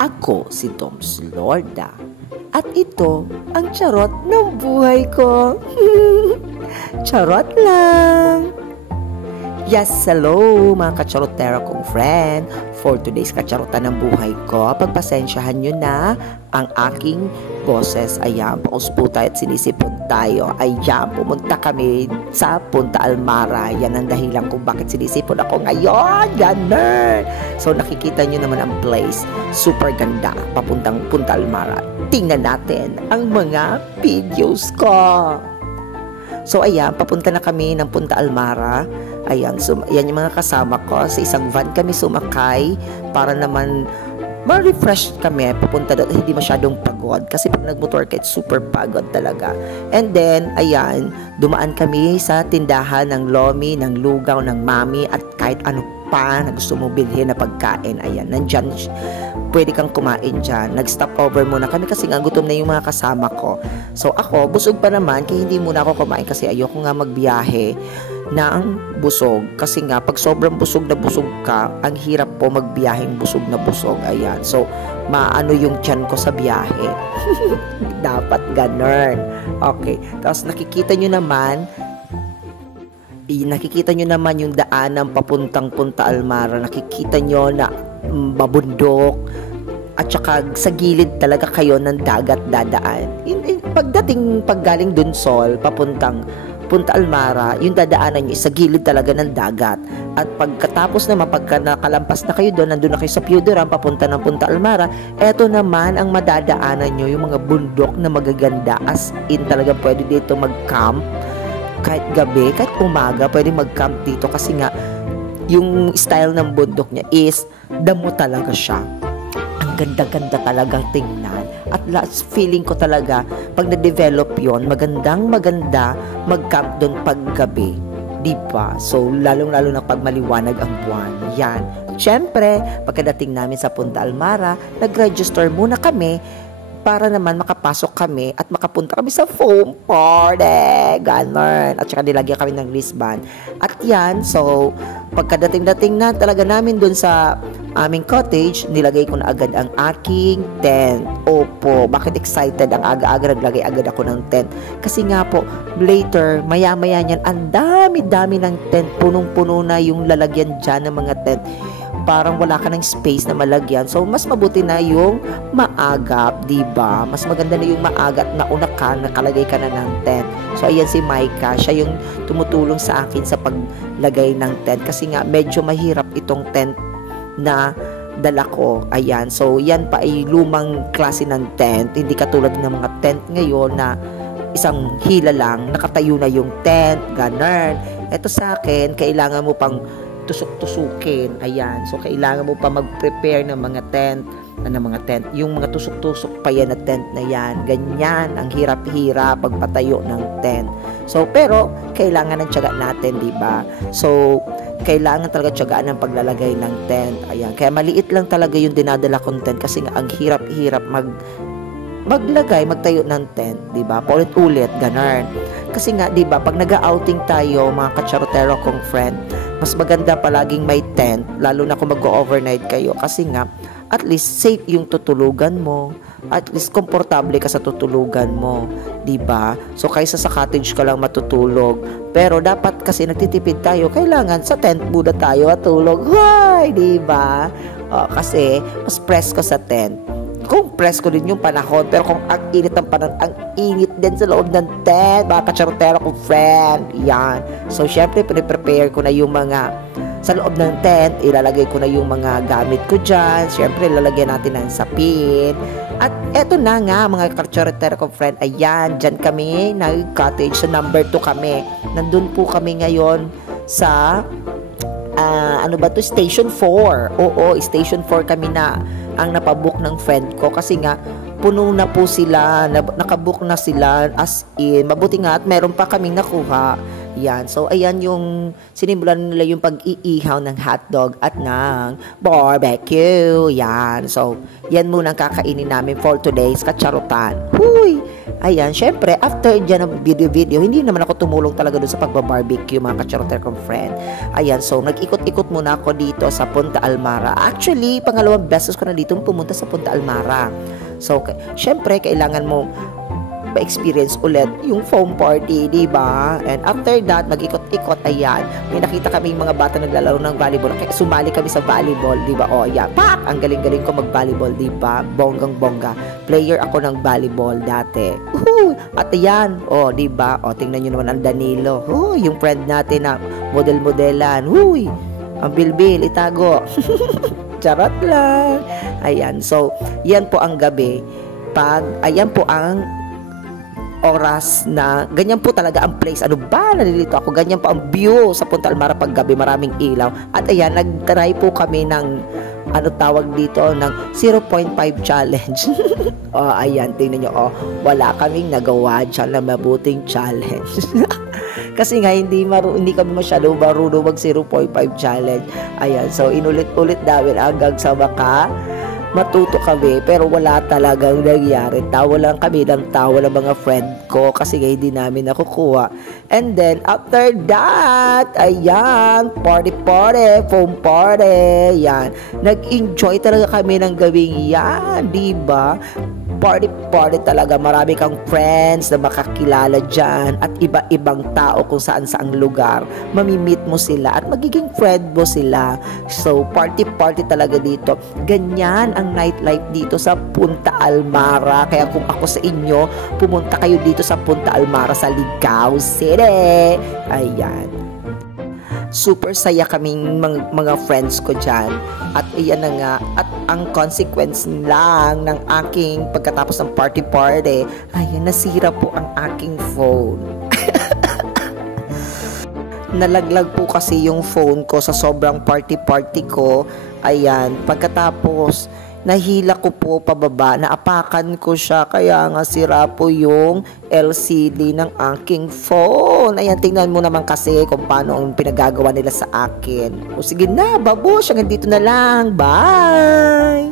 Ako si Toms Lorda at ito ang charot ng buhay ko. Charot lang! Yes, hello mga kacharotera kong friend. For today's kacharotan ng buhay ko, pagpasensyahan nyo na ang aking boses. Ayan, paus po tayo at sinisipon tayo. Ayan, pumunta kami sa Punta Almara. Yan ang dahilan kung bakit sinisipon ako ngayon. Ganun! So nakikita nyo naman ang place. Super ganda. Papuntang Punta Almara. Tingnan natin ang mga videos ko. So ayan, papunta na kami ng Punta Almara. Ayan, so yan yung mga kasama ko. Sa isang van kami sumakay para naman ma-refresh kami. Papunta doon, hindi masyadong pagod. Kasi pag nagmotor ka, super pagod talaga. And then, ayan, dumaan kami sa tindahan ng lomi, ng lugaw, ng mami, at kahit ano pa na gusto mo bilhin na pagkain. Ayan, nandyan, pwede kang kumain dyan. Nag-stop over muna kami kasi nga gutom na yung mga kasama ko. So ako, busog pa naman, kaya hindi muna ako kumain kasi ayoko nga magbiyahe ng busog. Kasi nga, pag sobrang busog na busog ka, ang hirap po magbiyaheng busog na busog. Ayan. So, maano yung tiyan ko sa biyahe. Dapat ganun. Okay. Tapos, nakikita nyo naman yung daan ng papuntang Punta Almara. Nakikita nyo na mabundok. At saka, sa gilid talaga kayo ng dagat dadaan. Paggaling dun Sol, papuntang Punta Almara, yung dadaanan nyo sa gilid talaga ng dagat. At pagkatapos naman, pagka nakalampas na kayo doon, nandun na kayo sa Piuderan, papunta ng Punta Almara, eto naman ang madadaanan nyo, yung mga bundok na magaganda. As in talaga pwede dito mag-camp. Kahit gabi, kahit umaga, pwede mag-camp dito kasi nga, yung style ng bundok niya is, damo talaga siya. Ang ganda-ganda talagang tingnan. At last feeling ko talaga, pag na-develop yon, maganda mag-camp doon paggabi. Diba? So, lalong-lalo na pag maliwanag ang buwan. Yan. Siyempre, pagkadating namin sa Punta Almara, nag-register muna kami para naman makapasok kami at makapunta kami sa foam party. Ganon. At saka nilagyan kami ng wristband. At yan, so, pagkadating-dating na talaga namin dun sa aming cottage, nilagay ko na agad ang aking tent. Opo, bakit excited? Ang aga-aga naglagay agad ako ng tent. Kasi nga po, later, maya-maya niyan, ang dami-dami ng tent. Punong-puno na yung lalagyan dyan ng mga tent. Parang wala ka ng space na malagyan. So, mas mabuti na yung maagap, diba? Mas maganda na yung maaga at nauna ka, nakalagay ka na ng tent. So, ayan si Micah. Siya yung tumutulong sa akin sa paglagay ng tent. Kasi nga, medyo mahirap itong tent na dala ko. Ayan. So, yan pa ay lumang klase ng tent. Hindi katulad ng mga tent ngayon na isang hila lang, nakatayo na yung tent, ganun. Ito sa akin, kailangan mo pang tusok-tusukin. Ayan. So, kailangan mo pa mag-prepare ng mga tent. Yung mga tusok-tusok pa yan na tent na yan. Ganyan. Ang hirap-hirap pagpatayo ng tent. So, pero, kailangan ng tiyaga natin, diba? So, kailangan talaga tiyagaan ng paglalagay ng tent. Ayan. Kaya maliit lang talaga yung dinadala kong tent kasi nga, ang hirap-hirap magtayo ng tent, diba? Paulit-ulit, ganun. Kasi nga, diba, pag nag-outing tayo, mga kacharotero kong friend, mas maganda palaging may tent, lalo na kung mag-overnight kayo. Kasi nga, at least safe yung tutulugan mo. At least komportable ka sa tutulugan mo. Diba? So, kaysa sa cottage ka lang matutulog. Pero dapat kasi nagtitipid tayo, kailangan sa tent muna tayo matulog. Why? Diba? Kasi, mas presko sa tent. Kung presko din yung panahon, pero kung ang init ng panahon, ang init din sa loob ng tent, mga kacharotero kong friend. Yan. So, syempre, prepare ko na yung mga sa loob ng tent, ilalagay ko na yung mga gamit ko dyan. Syempre, ilalagyan natin ng sapin. At eto na nga, mga kacharotero kong friend, ayan, dyan kami, nag-cottage, sa number 2 kami. Nandun po kami ngayon sa Station 4. Oo, Station 4 kami na ang napabook ng friend ko kasi nga puno na po sila, nakabook na sila as in. Mabuti nga at meron pa kaming nakuha Yan. So, ayan yung sinimulan nila yung pag-iihaw ng hotdog at ng barbecue. Yan. So, yan muna ang kakainin namin for today's kacharutan. Huy! Ayan, syempre, after dyan ng video-video, hindi naman ako tumulong talaga dun sa pagbabarbecue, mga kacharutan kong friend. Ayan, so, nag-ikot-ikot muna ako dito sa Punta Almara. Actually, pangalawang beses ko na dito pumunta sa Punta Almara. So, syempre, kailangan mo pa-experience ulit yung foam party, di ba? And after that, nag-ikot-ikot, ayan, may nakita kami mga bata naglalaro ng volleyball. Kaya sumali kami sa volleyball, di ba? O, ayan, pak! Ang galing-galing ko mag-volleyball, di ba? Bonggang-bongga. Player ako ng volleyball dati. At ayan, o, di ba? O, tingnan nyo naman ang Danilo. Yung friend natin na model-modelan. Ang bilbil, itago. Charot lang. Ayan, so, yan po ang gabi. Ayan po ang oras na ganyan po talaga ang place. Ano ba? Nalilito ako. Ganyan po ang view sa Punta Almara pag gabi. Maraming ilaw. At ayan, nag-try po kami ng ano tawag dito, ng 0.5 challenge. Ayan, tingnan nyo. Wala kaming nagawa dyan na mabuting challenge. Kasi nga, hindi kami masyado marunong mag 0.5 challenge. Ayan, so inulit-ulit namin hanggang sa matuto kami, pero wala talagang nangyari. Tawa lang kami ng tawa ng mga friend ko kasi nga hindi namin nakukuha. And then, after that, ayan, party, foam party, yan. Nag-enjoy talaga kami ng gawing yan, diba? Party talaga. Marami kang friends na makakilala dyan at iba-ibang tao kung saan-saang lugar. Mamimit mo sila at magiging friend mo sila. So, party talaga dito. Ganyan ang nightlife dito sa Punta Almara. Kaya kung ako sa inyo, pumunta kayo dito sa Punta Almara sa Ligao City. Ayan. Super saya kaming mga friends ko dyan. At iyan na nga. At ang consequence lang ng aking pagkatapos ng party, ayan, nasira po ang aking phone. Nalaglag po kasi yung phone ko sa sobrang party ko. Ayan, pagkatapos nahila ko po pababa, naapakan ko siya, kaya nga sira po yung LCD ng aking phone. Ayan, tingnan mo naman kasi kung paano ang pinagagawa nila sa akin. O sige na, babush, hanggang dito na lang. Bye!